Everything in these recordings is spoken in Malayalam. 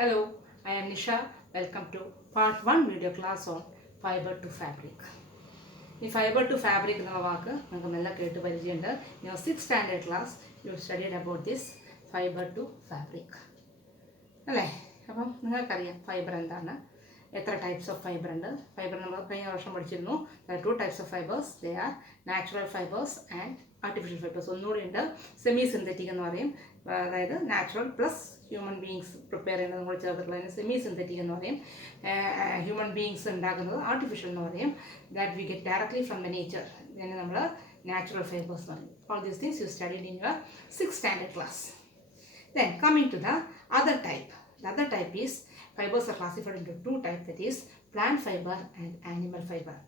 Hello, I am Nisha. Welcome to part 1 video class on fiber to fabric. ഈ ഫൈബർ ടു ഫാബ്രിക് എന്നുള്ള വാക്ക് നിങ്ങൾക്ക് നല്ല കേട്ട് പരിചയമുണ്ട്. Your 6th standard class you studied about this fibre to fabric അല്ലേ? അപ്പം നിങ്ങൾക്കറിയാം ഫൈബർ എന്താണ്, എത്ര ടൈപ്സ് ഓഫ് ഫൈബർ ഉണ്ട്. ഫൈബർ നമ്മൾ കഴിഞ്ഞ വർഷം പഠിച്ചിരുന്നു. Two types of fibres, they are natural fibres and artificial fibres. ഒന്നുകൂടി ഉണ്ട് സെമി സിന്തറ്റിക് എന്ന് പറയും, അതായത് natural plus human beings prepare ചെയ്യുന്നത് കൂടി ചേർത്തിട്ടുള്ളതിന് സെമി സിന്തറ്റിക് എന്ന് പറയും. ഹ്യൂമൻ ബീങ്സ് ഉണ്ടാക്കുന്നത് ആർട്ടിഫിഷ്യൽ എന്ന് പറയും. That we get directly from the nature, ഇതിനെ നമ്മൾ നാച്ചുറൽ ഫൈബേഴ്സ് എന്ന് പറയും. All these things you studied in your 6th standard class. Then coming to the other type. The other type is fibers are classified into two types, that is plant fiber and animal fiber.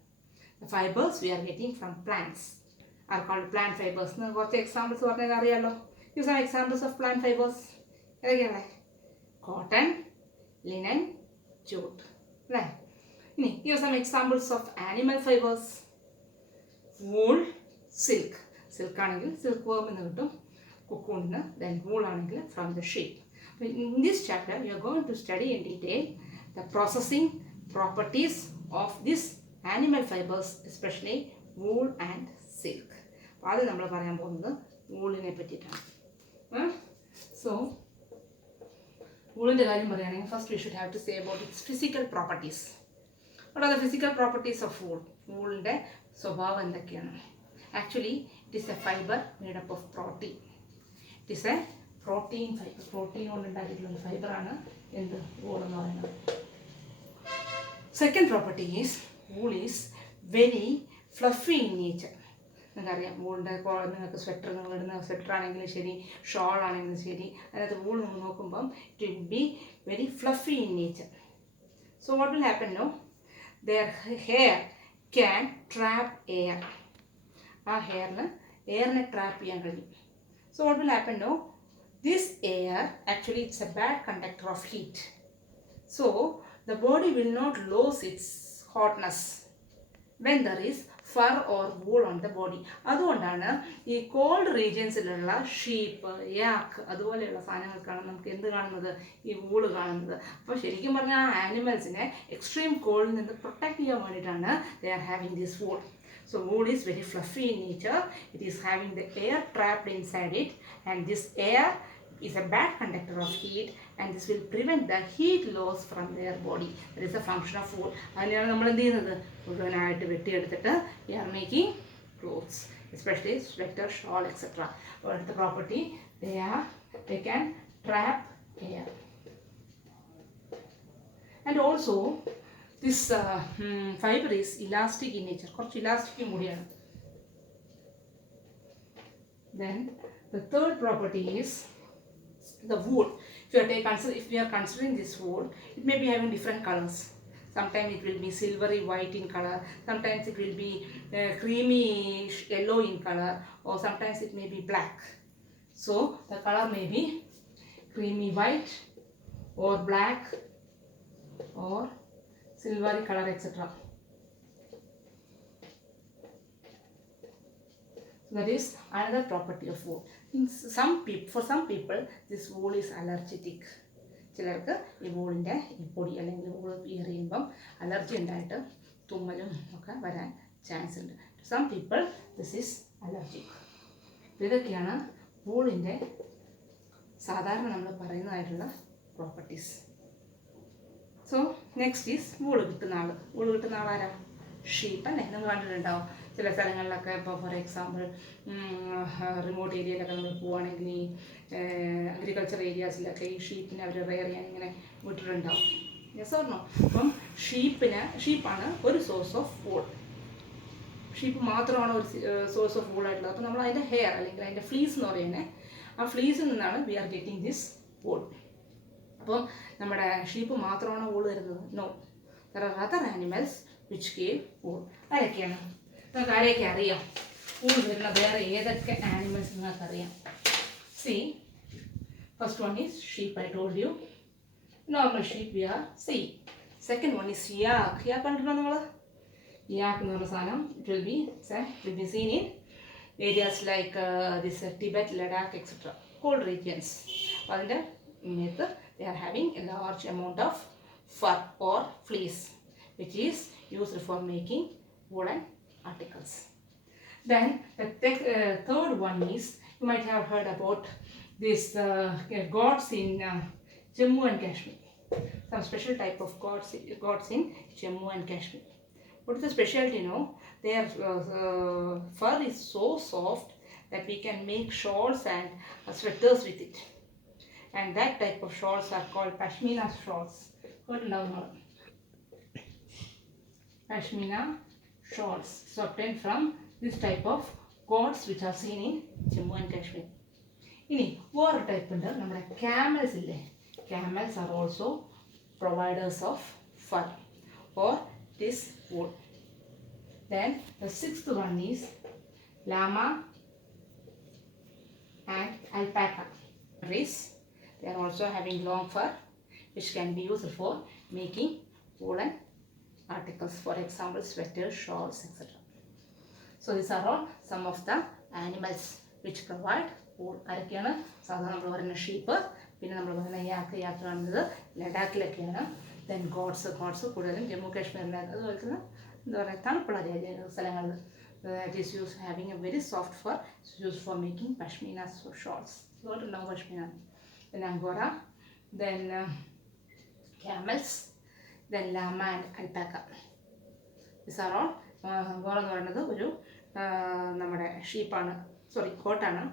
The fibers we are getting from plants are called plant fibers. Now, what examples പറഞ്ഞാൽ അറിയാലോ. Give some examples of plant fibers. ഏതൊക്കെയാണ്? Cotton, linen, jute. അല്ലേ? ഇനി give some examples of animal fibers. Wool, silk. Silk ആണെങ്കിൽ silk worm എന്ന് കിട്ടും. Cocoon, then wool ആണെങ്കിൽ from the sheep. In this chapter, you are going to study in detail the processing properties of these animal fibers, especially wool and silk. അത് നമ്മൾ പറയാൻ പോകുന്നത് വൂളിനെ പറ്റിയിട്ടാണ്. സോ വൂളിൻ്റെ കാര്യം പറയുകയാണെങ്കിൽ first we should have to say about its physical properties. What are the physical properties of wool? വൂളിൻ്റെ സ്വഭാവം എന്തൊക്കെയാണ്? Actually it is a fibre made up of protein. It is a protein fibre. Protein കൊണ്ട് ഉണ്ടാക്കിയിട്ടുള്ള ഫൈബറാണ് എന്ത് വൂൾ എന്ന് പറയുന്നത്. Second property is wool is very fluffy in nature. നിങ്ങൾക്കറിയാം വൂളിൻ്റെ നിങ്ങൾക്ക് സ്വെറ്റർ, നിങ്ങൾ ഇടുന്ന സ്വെറ്റർ ആണെങ്കിലും ശരി, ഷോൾ ആണെങ്കിലും ശരി, അതിനകത്ത് വൂൾ നിങ്ങൾ നോക്കുമ്പം it will be very fluffy in nature. So what will happen no, their hair can trap air. ആ ഹെയറിന് എയറിനെ ട്രാപ്പ് ചെയ്യാൻ കഴിയും. So what will happen now? This air actually it's a bad conductor of heat. So the body will not lose its hotness when there is fur or wool on the body. അതുകൊണ്ടാണ് ഈ കോൾഡ് റീജിയൻസിലുള്ള ഷീപ്പ്, യാക്ക് അതുപോലെയുള്ള സാധനങ്ങൾക്കാണ് നമുക്ക് എന്ത് കാണുന്നത്, ഈ വൂള് കാണുന്നത്. അപ്പോൾ ശരിക്കും പറഞ്ഞാൽ ആനിമൽസിനെ എക്സ്ട്രീം കോൾഡിൽ നിന്ന് പ്രൊട്ടക്ട് ചെയ്യാൻ വേണ്ടിയിട്ടാണ് they are having this wool. So wool is very fluffy in nature. It is having the air trapped inside it, and this air is a bad conductor of heat, and this will prevent the heat loss from their body. That is the function of wool. അതിനാണ് നമ്മൾ എന്ത് ചെയ്യുന്നത്, മുഴുവനായിട്ട് വെട്ടിയെടുത്തിട്ട് we are making clothes, especially sweater, shawl, etc. What is the property? They can trap air. And also this fiber is elastic in nature. കുറച്ച് ഇലാസ്റ്റിക് കൂടിയാണ്. Then the third property is the wool. If we are considering this wool, it may be having different colors. Sometimes it will be silvery white in color, sometimes it will be creamy yellow in color, or sometimes it may be black. So the color may be creamy white or black or silvery color, etc. That is another property of wool. For some people this wool is allergic. ചിലർക്ക് ഈ വൂളിൻ്റെ ഈ പൊടി അല്ലെങ്കിൽ വൂൾ വിയർ ചെയ്യുമ്പം അലർജി ഉണ്ടായിട്ട് തുമ്മലും ഒക്കെ വരാൻ ചാൻസ് ഉണ്ട്. To some people this is allergic. ഇതൊക്കെയാണ് വൂളിൻ്റെ സാധാരണ നമ്മൾ പറയുന്നതായിട്ടുള്ള properties. So next is wool കിട്ടുന്ന ആൾ. വൂള് കിട്ടുന്ന ആളാരാ? ഷീപ്പ് അല്ലേ? നമ്മൾ കണ്ടിട്ടുണ്ടാവും ചില സ്ഥലങ്ങളിലൊക്കെ. ഇപ്പോൾ ഫോർ എക്സാമ്പിൾ റിമോട്ട് ഏരിയയിലൊക്കെ നമ്മൾ പോവുകയാണെങ്കിൽ ഈ അഗ്രികൾച്ചർ ഏരിയാസിലൊക്കെ ഈ ഷീപ്പിനെ അവർ റെയർ ചെയ്യാൻ ഇങ്ങനെ വിട്ടിട്ടുണ്ടാവും. Yes or no? അപ്പം ഷീപ്പാണ് ഒരു സോഴ്സ് ഓഫ് വൂൾ. ഷീപ്പ് മാത്രമാണ് ഒരു സോഴ്സ് ഓഫ് വൂളായിട്ടുള്ളത്. അപ്പോൾ നമ്മൾ അതിൻ്റെ ഹെയർ അല്ലെങ്കിൽ അതിൻ്റെ ഫ്ലീസ് എന്ന് പറയുന്നത്, ആ ഫ്ലീസിൽ നിന്നാണ് we are getting this wool. അപ്പം നമ്മുടെ ഷീപ്പ് മാത്രമാണ് വൂൾ തരുന്നത്? No, there are other animals which gave wool. ആരൊക്കെയാണ്? നിങ്ങൾക്ക് ആരെയൊക്കെ അറിയാം വൂൾ വരുന്ന വേറെ ഏതൊക്കെ ആനിമൽസ് നിങ്ങൾക്കറിയാം? See, first one is sheep. I told you, normal sheep we are see. Second one is yak. Yak കണ്ടിട്ടുണ്ടോ നിങ്ങൾ? യാക്ക് എന്ന് പറഞ്ഞ സാധനം it will be seen in areas like this Tibet, Ladakh, etcetera, cold regions. അപ്പോൾ അതിൻ്റെ they are having a large amount of fur or fleece, which is used for making woolen articles. Then the third one is, you might have heard about this gods in Jammu and Kashmir. Some special type of gods in Jammu and Kashmir. What is the specialty? Their fur is so soft that we can make shawls and sweaters with it. And that type of shawls are called Pashmina shawls. Pashmina shawls is obtained from this type of gods which are seen in Jammu and Kashmir. One type of camels. Camels are also providers of fur or this wool. Then the sixth one is llama and alpaca. They are also having long fur which can be used for making woolen articles, for example sweaters, shawls, etc. So these are all some of the animals which provide wool. ആരൊക്കെയാണ്? സാധാരണ നമ്മൾ പറയുന്ന ഷീപ്പ്, പിന്നെ നമ്മൾ പറയുന്ന യാക്ക് കാണുന്നത് ലഡാക്കിലൊക്കെയാണ്. ദെൻ ഗോഡ്സ് കൂടുതലും ജമ്മു കാശ്മീരിൻ്റെ അതുപോലെ തന്നെ എന്താ പറയുക തണുപ്പുള്ള സ്ഥലങ്ങളിൽ. That is used having a very soft fur, used for making pashmina shawls. Now pashmina. Then angora, then camels, then llama and alpaca. These are all. Angora എന്ന് പറയുന്നത് ഒരു നമ്മുടെ ഷീപ്പാണ്, കോട്ടാണ്.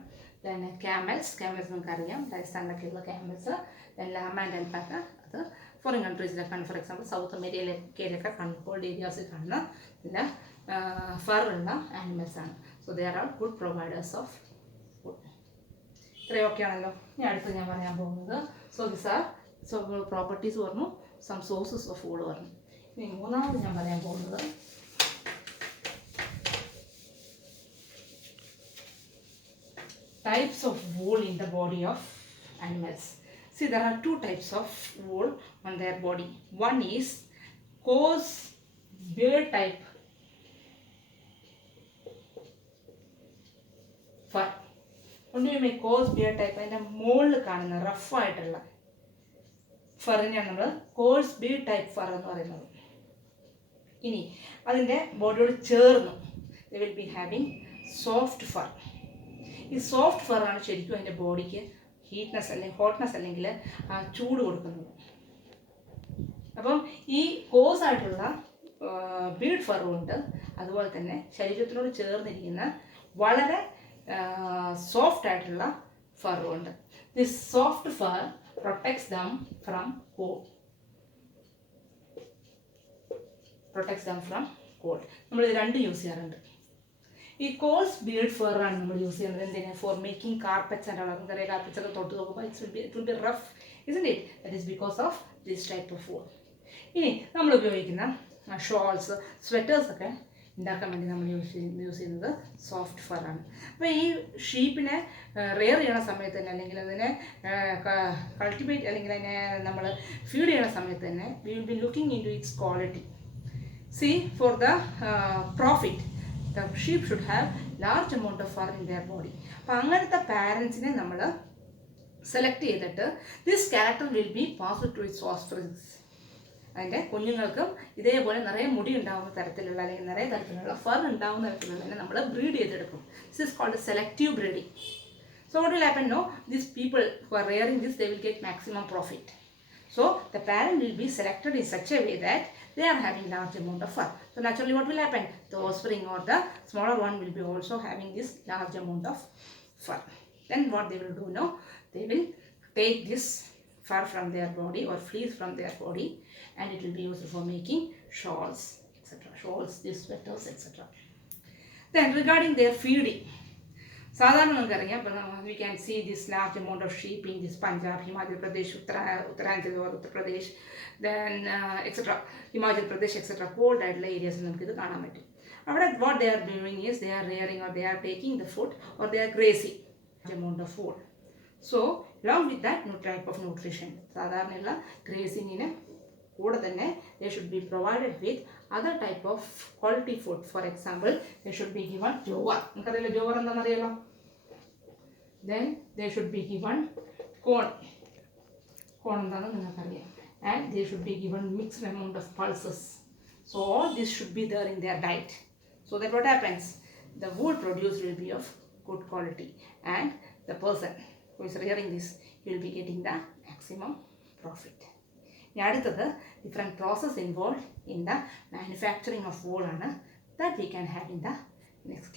Then camels നമുക്കറിയാം, രാജസ്ഥാനിലൊക്കെയുള്ള camels. Then llama and alpaca, അത് ഫോറിൻ കൺട്രീസിലൊക്കെ, ഫോർ എക്സാമ്പിൾ സൗത്ത് അമേരിക്കയിലൊക്കെ കോൾഡ് ഏരിയാസിൽ കാണുന്ന പിന്നെ ഫർ ഉള്ള ആനിമൽസ് ആണ്. So they are all good providers of food. ഇത്രയൊക്കെ ആണല്ലോ. ഇനി അടുത്ത് ഞാൻ പറയാൻ പോകുന്നത് പ്രോപ്പർട്ടീസ് പറഞ്ഞു, സം സോഴ്സസ് ഓഫ് ഫുഡ് പറഞ്ഞു. ഇനി മൂന്നാമത് ഞാൻ പറയാൻ പോകുന്നത് types of wool in the body of animals. See, there are two types of wool on their body. One is coarse beard type fur. Only you make coarse beard type and a mold കാണുന്ന rough ആയിട്ടുള്ള ഫറിനെയാണ് നമ്മൾ കോഴ്സ് ബീഡ് ടൈപ്പ് ഫർ എന്ന് പറയുന്നത്. ഇനി അതിൻ്റെ ബോഡിയോട് ചേർന്ന് they will be having soft fur. ഈ സോഫ്റ്റ് ഫറാണ് ശരിക്കും അതിൻ്റെ ബോഡിക്ക് ഹോട്ട്നെസ് അല്ലെങ്കിൽ ചൂട് കൊടുക്കുന്നത്. അപ്പം ഈ കോഴ്സ് ആയിട്ടുള്ള ബീഡ് ഫറും ഉണ്ട്, അതുപോലെ തന്നെ ശരീരത്തിനോട് ചേർന്നിരിക്കുന്ന വളരെ സോഫ്റ്റ് ആയിട്ടുള്ള ഫറും ഉണ്ട്. This soft fir protects them from called. നമ്മൾ ഇത് രണ്ടും യൂസ് ചെയ്യാറുണ്ട്. ഈ കോഴ്സ് ബീഡ് ഫർ ആണ് നമ്മൾ യൂസ് ചെയ്യുന്നത് എന്തിനാ? ഫോർ മേക്കിംഗ് കാർപ്പറ്റ്സ് ആൻഡ് നിറയെ കാർപ്പറ്റ്സ് ഒക്കെ തൊട്ട് നോക്കുമ്പോൾ it will be rough, isn't it? That is because of this type of wool. ഇനി നമ്മൾ ഉപയോഗിക്കുന്ന ഷോൾസ്, സ്വെറ്റേഴ്സ് ഒക്കെ ഉണ്ടാക്കാൻ വേണ്ടി നമ്മൾ യൂസ് ചെയ്യുന്നത് സോഫ്റ്റ് ഫർ ആണ്. അപ്പോൾ ഈ ഷീപ്പിനെ റെയർ ചെയ്യണ സമയത്ത് തന്നെ, അല്ലെങ്കിൽ അതിനെ കൾട്ടിവേറ്റ് അല്ലെങ്കിൽ അതിനെ നമ്മൾ ഫീഡ് ചെയ്യണ സമയത്ത് തന്നെ we will be looking into its quality. See for the profit the sheep should have large amount of fur in their body. അപ്പോൾ അങ്ങനത്തെ പാരൻസിനെ നമ്മൾ സെലക്ട് ചെയ്തിട്ട് this character will be passed to its offsprings. അതിൻ്റെ കുഞ്ഞുങ്ങൾക്കും ഇതേപോലെ നിറയെ മുടി ഉണ്ടാകുന്ന തരത്തിലുള്ള അല്ലെങ്കിൽ നിറയെ തരത്തിലുള്ള ഫർ ഉണ്ടാകുന്ന തരത്തിലുള്ള തന്നെ നമ്മൾ ബ്രീഡ് ചെയ്തെടുക്കും. This is called selective breeding. So what will happen? these people who are rearing this, they will get maximum profit. So the parent will be selected in such a way that they are having large amount of fur. So naturally what will happen? The offspring or the smaller one will be also having this large amount of fur. Then what they will do now? They will take this fur from their body or fleece from their body, and it will be used for making shawls, etc. Shawls, these sweaters, etc. Then regarding their feeding, സാധാരണ നമുക്കറിയാം, we can see this large amount of sheep in this Punjab, Himachal Pradesh, Uttaranchal or Uttar Pradesh, then etcetera, Himachal Pradesh etcetera, cold ആയിട്ടുള്ള ഏരിയാസിൽ നമുക്കിത് കാണാൻ പറ്റും. അവിടെ what they are doing is they are rearing or they are taking the food or they are grazing amount of food. So along with that type of nutrition, സാധാരണയുള്ള ഗ്രേസിങ്ങിന് കൂടെ തന്നെ they should be provided with other type of quality food. For example, they should be given jowar. നമുക്കറിയില്ല jowar എന്താണെന്നറിയാലോ. Then they should be given corn. corn and they should be given mixed amount of pulses. So all this should be there in their diet. So that what happens? The wool produced will be of good quality, and the person who is rearing this, he will be getting the maximum profit. ഇനി അടുത്തത് different process involved in the manufacturing of wool ആണ്, that we can have in the next class.